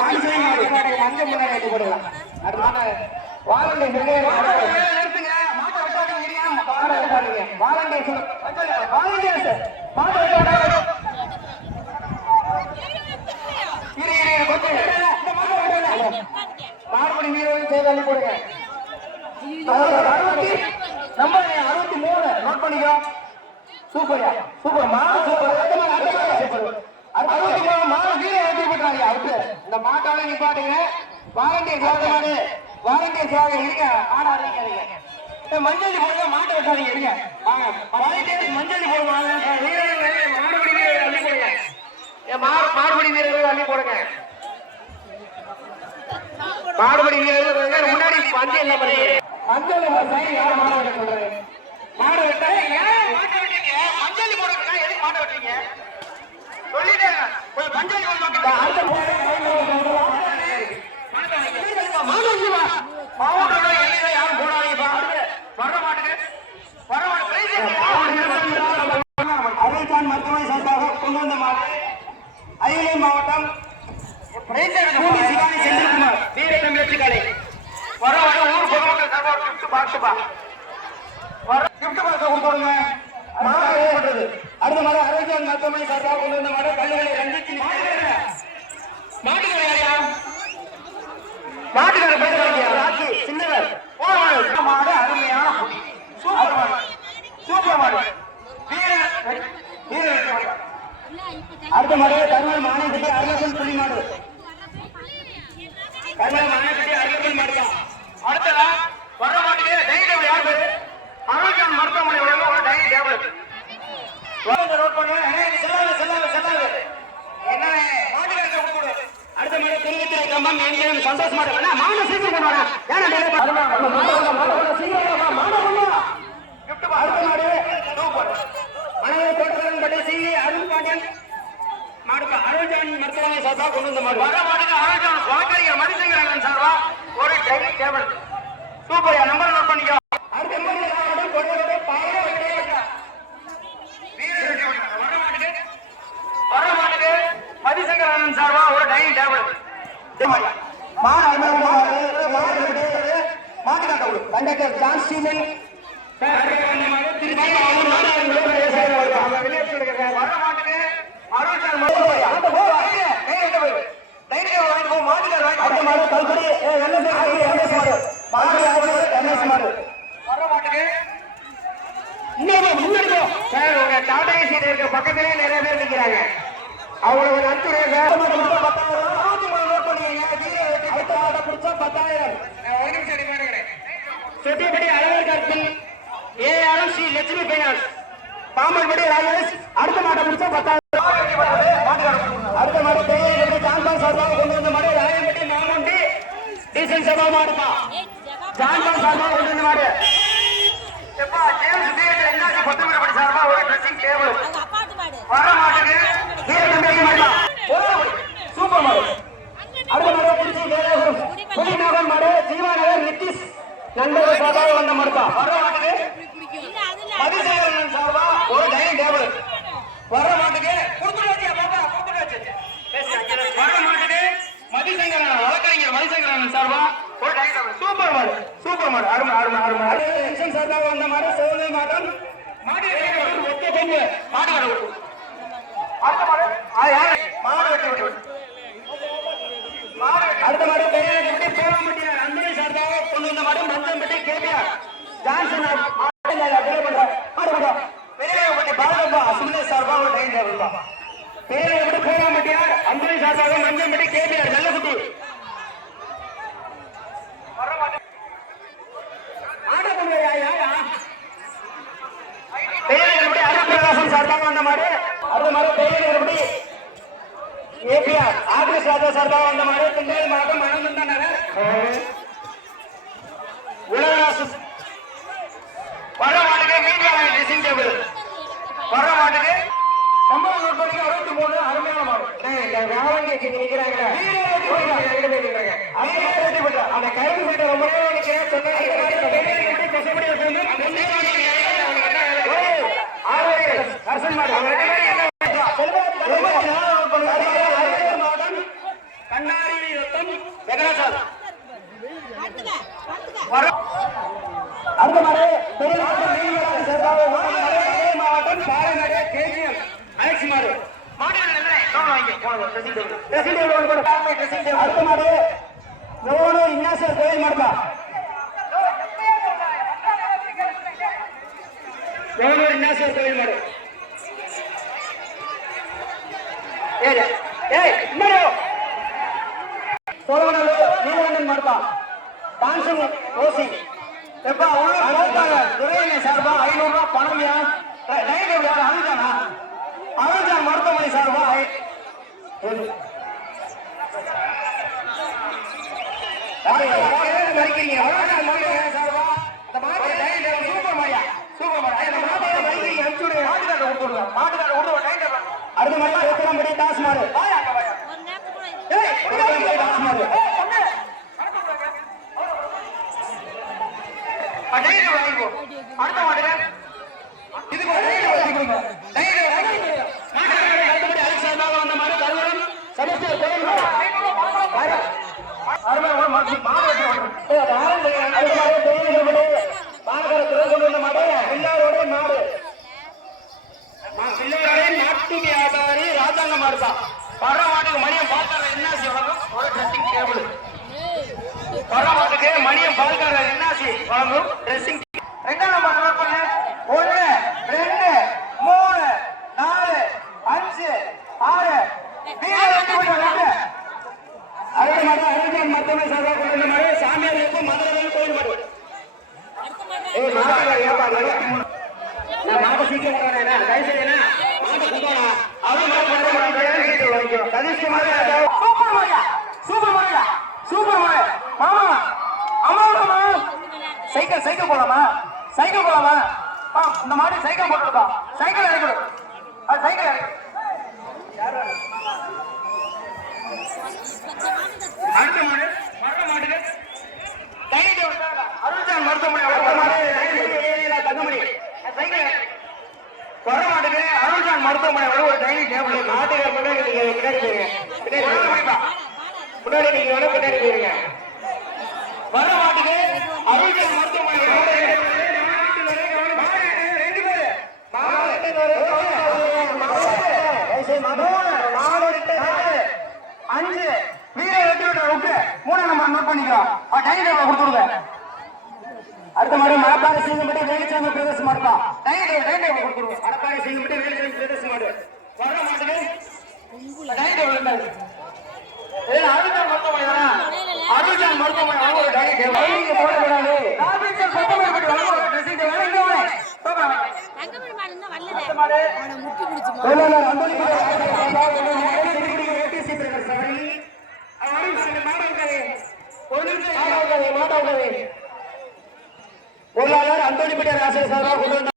மஞ்சள் முன்னாடி கட்டி போடுங்க. மாடுபடி வீரர்கள் சேர்ந்து போடுங்க. நம்பர் 63 நோட் பண்ணிக்கோ. சூப்பர்யா சூப்பர் மாடு சூப்பர். 63 மாடு வீரர் வெற்றி பெற்றாங்க. அவுட்டு. இந்த மாட்டால நிப்பாட்டுங்க. வாலண்டியர் சாதமாடு வாலண்டியர் சாக இருங்க. மாடு ஆரம்பிக்காதீங்க. மஞ்சள் போடுங்க. மாட்டை வெட்டாதீங்க. இருங்க வாங்க. வாலண்டியர் மஞ்சள் போடுவாங்க. வீரர்கள் மாடுபடி வீரர்கள் அள்ளி போடுங்க. மாடுபடி வீரர்கள் அள்ளி போடுங்க. மாடுபடி வீரர்கள் முன்னாடி மஞ்சள் இல்ல பாருங்க. மஞ்சள் யார மாட வெட்ட சொல்றாரு? மாடு வெட்ட மாட்டை வெட்டீங்க. மஞ்சள் போடுறதுனா எதுக்கு மாட்டை வெட்டீங்க சொல்லிட்டேன். மஞ்சள் யாரும் போடாதீங்க. வர மாட்டுக்கு அருள்தான் மருத்துவமனை சார்பாக கொண்டு வந்த மாடு அரியலூர் மாவட்டம் சிவானி செந்தில்குமார் வீரத்தம் வெற்றிக்காலை வர ஊர் பொதுமக்கள் சார்பாக கிஃப்ட் பாக்ஸ் கொடுத்துருங்க. அடுத்த மாதிரி அருள்தான் மருத்துவமனை சார்பாக கொண்டு வந்த மாடு கல்லுகளை ரஞ்சித்து மாட்டுக்கார ராஜி சின்னவர் மாடு அருமையான சூப்பர் மாடு சூப்பர் மாடு அடுத்த மாடு கருவல் மானப்பட்டி அருளப்பன் புலி மாடு கருவல் மானப்பட்டி அருளப்பன் மாடு தான். அடுத்ததா வர மாட்டுக்கு டைனிங் டேபிள் யார் பேரு? அருள்தான் மருத்துவமனை ஒரு டைனிங் டேபிள் நோட் பண்ணுங்க. செல்லாது என்ன மாட்டுக்காரத்தை கொடுத்து அடுத்த மாடு திருவித்திரை கம்பம் எங்கேயும் சந்தோஷமா இருக்கு. மாடு சீக்கிரம் பண்ணுவாங்க. அடுத்த மாடு மனைவி தோட்டக்காரன் பட்டி சி அருள் பாண்டியன் மாடு அருள்ஜான் மருத்துவமனை சார்பா கொண்டு வந்த மாடு வர மாட்டுக்கு அருள்ஜான் வாக்கறிஞர் மதிசங்கரன் சார்பா ஒரு dining table super. Number note பண்ணிக்கோ. அடுத்த மாடு வர மாட்டுக்கு மதிசங்கரன் சார்பா ஒரு dining table conductor John Steven பக்கத்திலே நிறைய பேர் நிற்கிறாங்க. அவங்களுக்கு நன்றியை செட்டிப்படி அழகர் கற்பில் ஏஆர்எம் ஸ்ரீ லட்சுமி பைனான்ஸ் பாம்பன்படி ராஜேஷ் அடுத்த மாட்டை முடிச்சா 10,000. அடுத்த மாடு ஜான்பால் சார்பாக கொண்டு வந்த மாடு ராயம்பட்டி மாமுண்டி டீசல் சபா மாடுப்பா. ஜான்பால் சார்பாக கொண்டு வந்த மாடு கொத்தமல்லி சார்பா ஒரு ட்ரெஸ்ஸிங் டேபிள் வர மாட்டுக்கு சூப்பர் மாடு. அடுத்த மாடு புலிநாகன் மாடு ஜீவாநகர் நித்திஷ் நண்பர்கள் சார்பாக வந்த மாடுப்பா. வர மாட்டுக்கு மதிசேகரன் சார்பா ஒரு டைனிங் டேபிள் வர மாட்டுக்கு வர மாட்டுக்கு மதிசங்கரன் வழக்கறிஞர் மதிசங்கரன் சார்பா ஒரு டைனிங் டேபிள் சூப்பர் மாடு சூப்பர் மாடு அருமை அருமை அருமை. சார்பாக வந்த மாடு சோழ மாட்டம் மாடு ஒத்த கொம்பு மாடு அடுத்த மாடு அடுத்த மாடு பேராம்பட்டியார் அன்பனை சார்பாக கொண்டு வந்த மாடு மந்தம்பட்டி கேபிஆர் ஜான்சன் பெரியப்பட்டி பாலப்பா சுந்தர சார்பாக ஒரு டைம் டேபிள் தான். பேரையப்பட்டி பேராம்பட்டியார் அன்பனை சார்பாக மந்தம்பட்டி கேபிஆர் நல்லகுட்டி பேரையப்பட்டி அருள்பிரகாசன் சார்பாக வந்த மாடு அடுத்த மாடு பேரையப்பட்டி ஏபிஆர் ஆக்ரிஸ் ராஜா சார்பாக வந்த மாடு திண்டுக்கல் மாவட்டம் அனந்தந்தா நகர் உலகராசு வர மாட்டுக்கு மீன்கால ட்ரெஸ்ஸிங் டேபிள் வர மாட்டுக்கு சம்பளம் நோட் பண்ணி 63 அருமையான மாடு. நிக்கிறாங்க அந்த கருப்பு சட்டை ரொம்ப நேரம் நிக்கிறேன் கண்ணாடி கடைசி மாடு அடுத்த மாடு எவ்வளவு இன்னாசர் கோயில் மாடுப்பா எவ்வளவு இன்னாசர் கோயில் மாடு சோழவனூர் நீலகண்டன் மாடுப்பா டான்சிங் ஓசி எப்பா துறையினை சார்பா 500 ரூபாய் பணம் யார் அழுதானா அழுதான் மருத்துவமனை சார்பா அடுத்த மாதிரி டாஸ் மாடு அடுத்த மாடு நாட்டு வியாபாரி ராஜாங்க மாடுப்பா பரவாட்டுக்கு மணியம் பால்கார என்னாசி வழங்கும் ஒரு ட்ரெஸ்ஸிங் டேபிள் பரவாட்டுக்கு மணியம் பால்கார என்னாசி வழங்கும் ட்ரெஸ்ஸிங் ரெண்டாம் நம்பர் நோட் பண்ணு 1 2 3 4 5 6 அடுத்த மாடு அருள்ஜான் மருத்துவமனை சார்பாக கொண்டு வந்த மாடு சாமியார் மதுரை கோயில் மாடு நான் மாட்டை சீக்கிரம் வரேன் தயவுசெய்து மாட்டை கொடுத்தோம் சைக்கிள் சைக்கிள் போலாமா சைக்கிள் போலாமா இந்த மாடு சைக்கிள் போட்டுருக்கா சைக்கிள் இறக்கணும் அது சைக்கிள் அடுத்த மாடு மரண மாட்டுக்கு அருள்ஜான் மருத்துவமனை தங்கமணி சைக்கிள் வர மாட்டுக்கு அருள்ஜான் மருத்துவமனை ஒரு டைனிங் டேபிள் நாட்டுக்கு முன்னாடி நீங்க வேணும் பின்னாடி போயிருங்க வர மாட்டுக்கு அருள்ஜான் மருத்துவமனை அஞ்சு வீர வெட்டி மூணு நம்பர் நோட் பண்ணிக்கிறோம் கொடுத்துருங்க அடுத்த மாதிரி மணப்பாறை சீங்கப்பட்டி வேலுச்சாமி பிரதேச மாடுப்பா கொடுத்துருவோம் மணப்பாறை சீங்கப்பட்டி வேலுச்சாமி பிரதேச மாடு வர மாட்டுக்கு அருள்ஜான் மருத்துவமனை ஒரு பொருளாளர் அந்தோணிப்பட்டி ராசே சார்